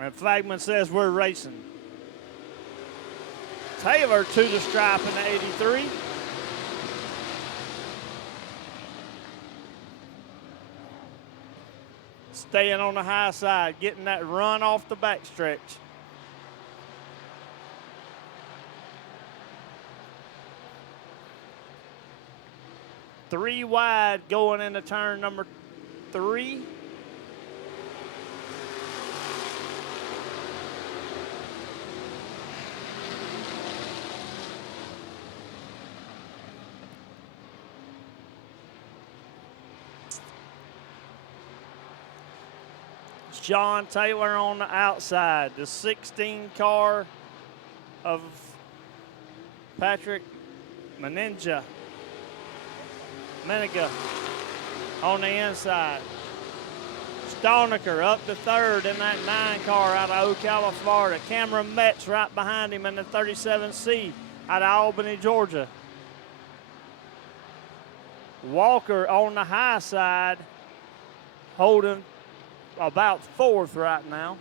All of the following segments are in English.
And Flagman says we're racing. Taylor to the stripe in the 83. Staying on the high side, getting that run off the backstretch. Three wide going into turn number 3. John Taylor on the outside, the 16 car of Patrick Meniga on the inside. Stolniker up to third in that 9 car out of Ocala, Florida. Cameron Metz right behind him in the 37C out of Albany, Georgia. Walker on the high side, holding about 4th right now.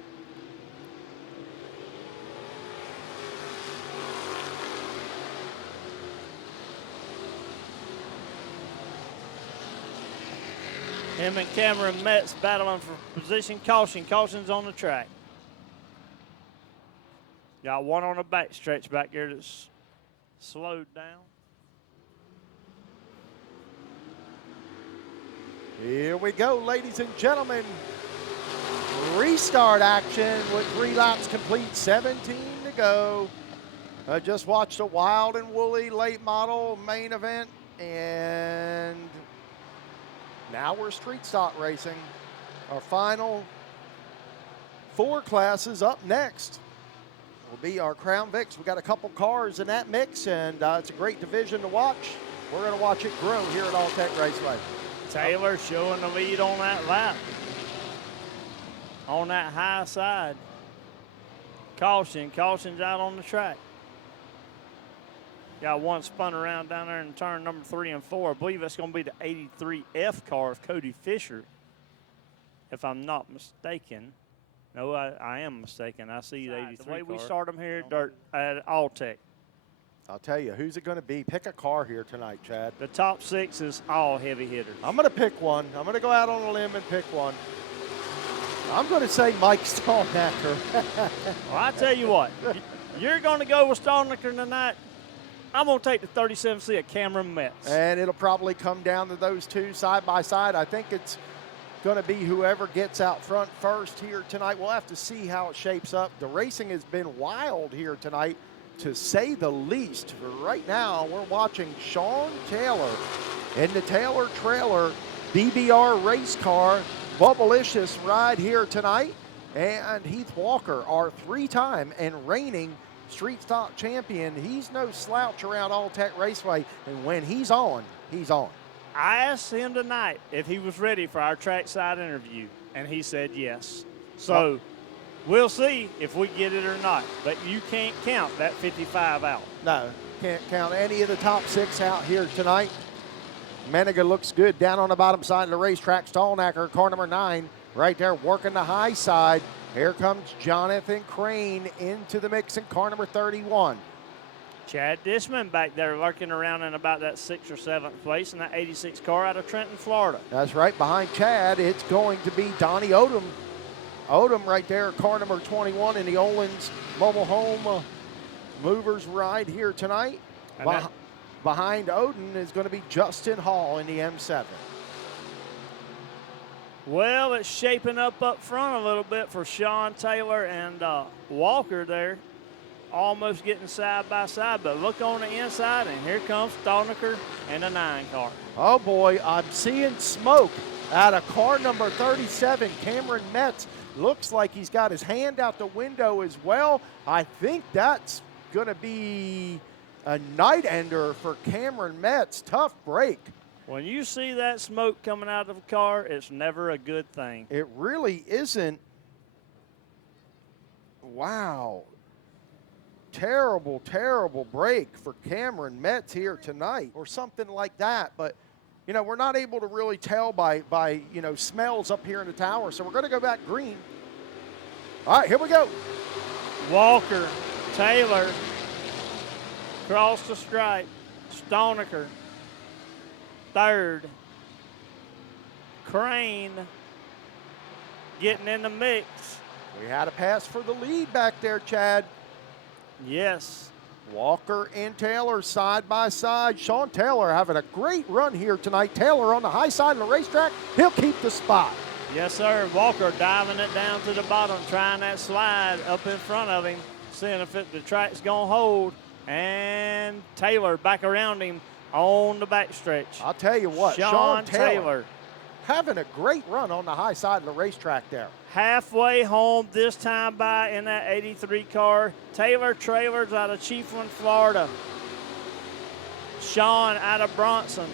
Him and Cameron Metz battling for position. Caution's on the track. Got one on the back stretch back there that's slowed down. Here we go, ladies and gentlemen. Restart action with 3 laps complete, 17 to go. I just watched a Wild and Woolly late model main event, and now we're street stock racing. Our final 4 classes up next will be our Crown Vics. We got a couple cars in that mix, and it's a great division to watch. We're going to watch it grow here at All-Tech Raceway. Taylor showing the lead on that lap. On that high side. Caution's out on the track. Got one spun around down there in turn number 3 and 4. I believe that's going to be the 83F car of Cody Fisher, if I'm not mistaken. No, I am mistaken. I see the 83 The way we start them here at All-Tech. I'll tell you, who's it going to be? Pick a car here tonight, Chad. The top 6 is all heavy hitters. I'm going to pick one. I'm going to go out on a limb and pick one. I'm going to say Mike Stallnacker. Well, I tell you what, you're going to go with Stallnacker tonight. I'm going to take the 37C of Cameron Metz. And it'll probably come down to those 2 side by side. I think it's going to be whoever gets out front first here tonight. We'll have to see how it shapes up. The racing has been wild here tonight, to say the least. Right now, we're watching Sean Taylor in the Taylor Trailer BBR race car. Bubblicious ride here tonight. And Heath Walker, our 3-time and reigning street stock champion. He's no slouch around All-Tech Raceway. And when he's on, he's on. I asked him tonight if he was ready for our trackside interview, and he said yes. So we'll see if we get it or not. But you can't count that 55 out. No, can't count any of the top 6 out here tonight. Meniga looks good down on the bottom side of the racetrack. Stallnacker, car number 9, right there working the high side. Here comes Jonathan Crane into the mix in car number 31. Chad Dishman back there lurking around in about that 6th or 7th place in that 86 car out of Trenton, Florida. That's right. Behind Chad, it's going to be Donnie Odom. Odom right there, car number 21 in the Olin's Mobile Home Movers ride here tonight. Behind Odin is going to be Justin Hall in the M7. Well, it's shaping up front a little bit for Sean Taylor and Walker there. Almost getting side by side, but look on the inside, and here comes Stallnacker and a 9 car. Oh boy, I'm seeing smoke out of car number 37, Cameron Metz. Looks like he's got his hand out the window as well. I think that's going to be a night ender for Cameron Metz. Tough break. When you see that smoke coming out of a car, it's never a good thing. It really isn't. Wow. Terrible, terrible break for Cameron Metz here tonight, or something like that. But, you know, we're not able to really tell by you know, smells up here in the tower. So we're going to go back green. All right, here we go. Walker, Taylor, across the stripe. Stonecker, third. Crane getting in the mix. We had a pass for the lead back there, Chad. Yes. Walker and Taylor side by side. Sean Taylor having a great run here tonight. Taylor on the high side of the racetrack. He'll keep the spot. Yes, sir. Walker diving it down to the bottom, trying that slide up in front of him, seeing if the track's going to hold. And Taylor back around him on the backstretch. I'll tell you what, Sean Taylor having a great run on the high side of the racetrack there. halfway home this time by in that 83 car. Taylor Trailers out of Chiefland, Florida. Sean out of Bronson.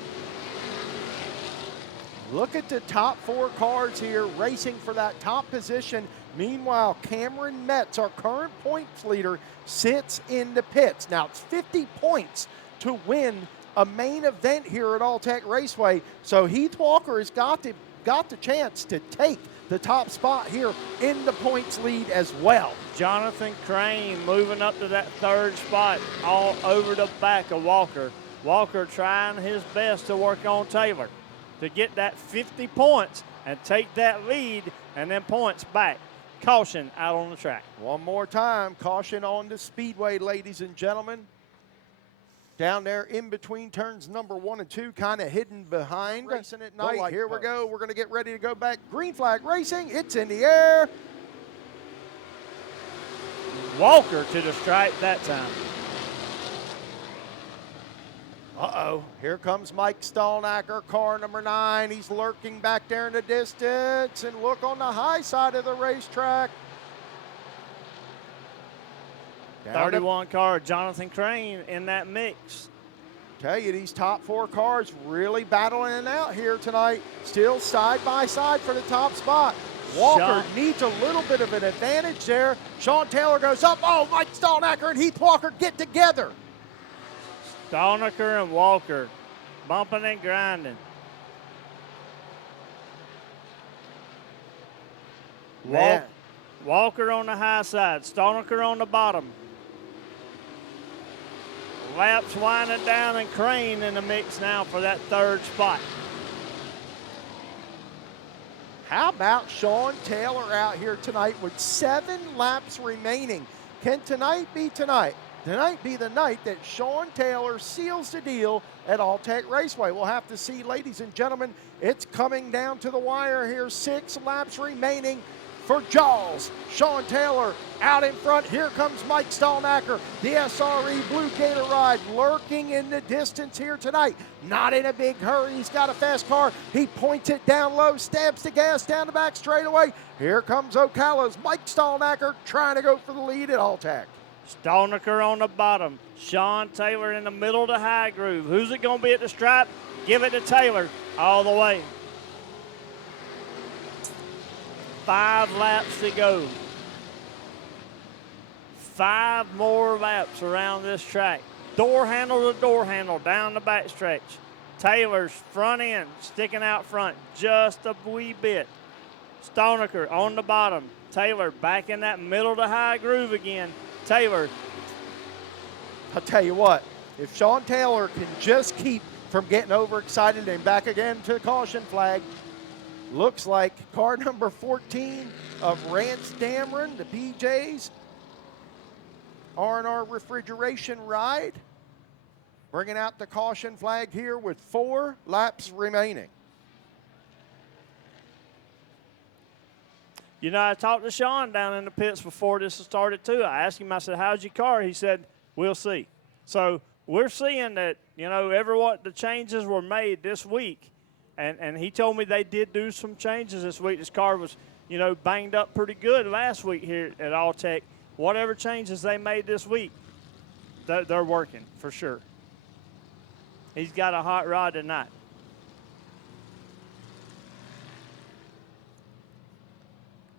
Look at the top 4 cars here racing for that top position. Meanwhile, Cameron Metz, our current points leader, sits in the pits. Now, it's 50 points to win a main event here at All-Tech Raceway. So Heath Walker has got the chance to take the top spot here in the points lead as well. Jonathan Crane moving up to that third spot all over the back of Walker. Walker trying his best to work on Taylor to get that 50 points and take that lead and then points back. Caution out on the track. One more time, caution on the speedway, ladies and gentlemen. Down there in between turns number 1 and 2, kind of hidden behind. Racing at night. Here we go. We're going to get ready to go back. Green flag racing. It's in the air. Walker to the stripe that time. Uh-oh. Here comes Mike Stallnacker, car number 9. He's lurking back there in the distance. And look on the high side of the racetrack. 31 car, Jonathan Crane in that mix. Tell you, these top 4 cars really battling it out here tonight. Still side by side for the top spot. Walker needs a little bit of an advantage there. Sean Taylor goes up. Oh, Mike Stallnacker and Heath Walker get together. Stallnacker and Walker bumping and grinding. Walker on the high side, Stallnacker on the bottom. Laps winding down and Crane in the mix now for that third spot. How about Sean Taylor out here tonight with 7 laps remaining? Can tonight be tonight? Tonight be the night that Sean Taylor seals the deal at All-Tech Raceway. We'll have to see, ladies and gentlemen. It's coming down to the wire here. 6 laps remaining for Jaws. Sean Taylor out in front. Here comes Mike Stallnacker, the SRE Blue Gator Ride, lurking in the distance here tonight. Not in a big hurry. He's got a fast car. He points it down low, stabs the gas down the back straightaway. Here comes Ocala's Mike Stallnacker trying to go for the lead at All-Tech. Stallnacker on the bottom. Sean Taylor in the middle of the high groove. Who's it going to be at the stripe? Give it to Taylor all the way. 5 laps to go. 5 more laps around this track. Door handle to door handle down the backstretch. Taylor's front end sticking out front just a wee bit. Stallnacker on the bottom. Taylor back in that middle of the high groove again. Taylor. I'll tell you what, if Sean Taylor can just keep from getting overexcited and back again to the caution flag, looks like car number 14 of Rance Dameron, the PJs, R&R Refrigeration Ride, bringing out the caution flag here with 4 laps remaining. You know, I talked to Sean down in the pits before this started too. I asked him, I said, how's your car? He said, we'll see. So we're seeing that, you know, the changes were made this week. And he told me they did do some changes this week. This car was, you know, banged up pretty good last week here at All-Tech. Whatever changes they made this week, they're working for sure. He's got a hot rod tonight.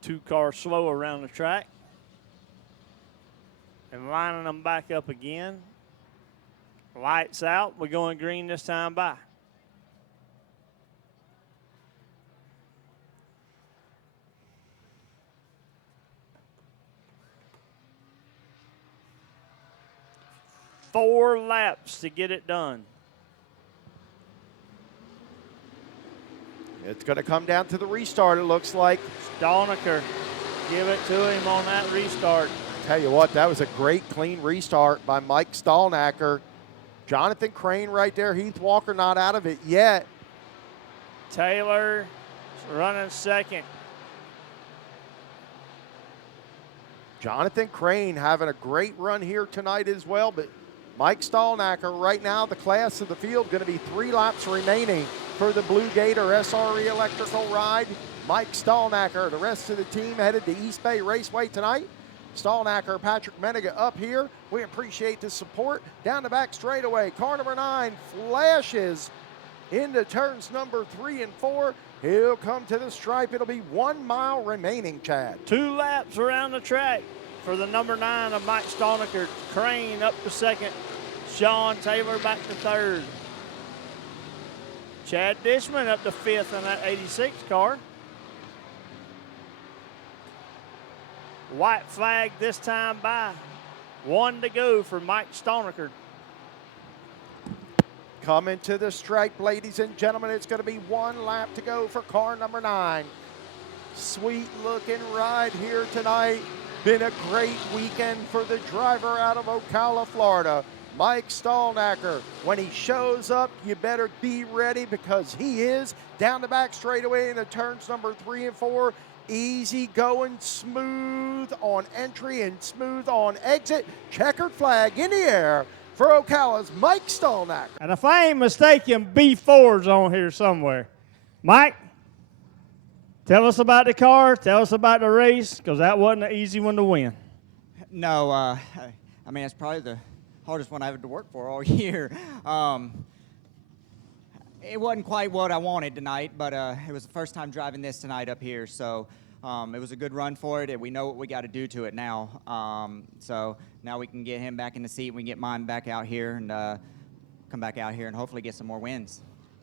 Two cars slow around the track. And lining them back up again. Lights out. We're going green this time by. 4 laps to get it done. It's going to come down to the restart, it looks like. Stolniker, give it to him on that restart. Tell you what, that was a great, clean restart by Mike Stolnacker. Jonathan Crane right there. Heath Walker not out of it yet. Taylor running second. Jonathan Crane having a great run here tonight as well, but Mike Stolnacker right now, the class of the field, going to be 3 laps remaining for the Blue Gator SRE Electrical ride. Mike Stolnacker, the rest of the team headed to East Bay Raceway tonight. Stolnacker, Patrick Meniga up here. We appreciate the support. Down the back straightaway, car number 9 flashes into turns number 3 and 4. He'll come to the stripe. It'll be 1 mile remaining, Chad. 2 laps around the track for the number 9 of Mike Stolnicker. Crane up to second. Sean Taylor back to third. Chad Dishman up to 5th in that 86 car. White flag this time by. 1 to go for Mike Stolnicker. Coming to the stripe, ladies and gentlemen. It's going to be 1 lap to go for car number 9. Sweet looking ride here tonight. Been a great weekend for the driver out of Ocala, Florida, Mike Stolnacker. When he shows up, you better be ready because he is down the back straightaway into turns number 3 and 4. Easy going, smooth on entry and smooth on exit. Checkered flag in the air for Ocala's Mike Stolnacker. And if I ain't mistaken, B4's on here somewhere. Mike, tell us about the car. Tell us about the race, because that wasn't an easy one to win. No, I mean, it's probably the hardest one I've had to work for all year. It wasn't quite what I wanted tonight, but it was the first time driving this tonight up here, so it was a good run for it, and we know what we got to do to it now. So now we can get him back in the seat, we can get mine back out here, and come back out here and hopefully get some more wins.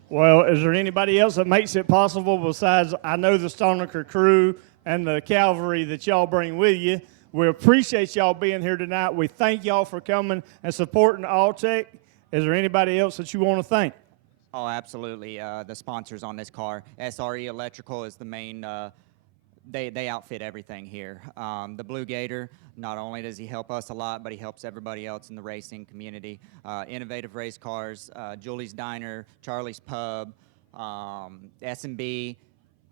Well, is there anybody else that makes it possible besides, I know, the Stolnicker crew and the cavalry that y'all bring with you? We appreciate y'all being here tonight. We thank y'all for coming and supporting Alltech. Is there anybody else that you want to thank? Oh, absolutely. The sponsors on this car. SRE Electrical is the main, they outfit everything here. The Blue Gator, not only does he help us a lot, but he helps everybody else in the racing community. Innovative Race Cars, Julie's Diner, Charlie's Pub, S&B.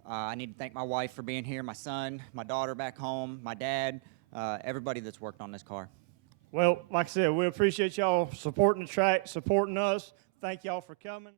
I need to thank my wife for being here, my son, my daughter back home, my dad, everybody that's worked on this car. Well, like I said, we appreciate y'all supporting the track, supporting us. Thank y'all for coming.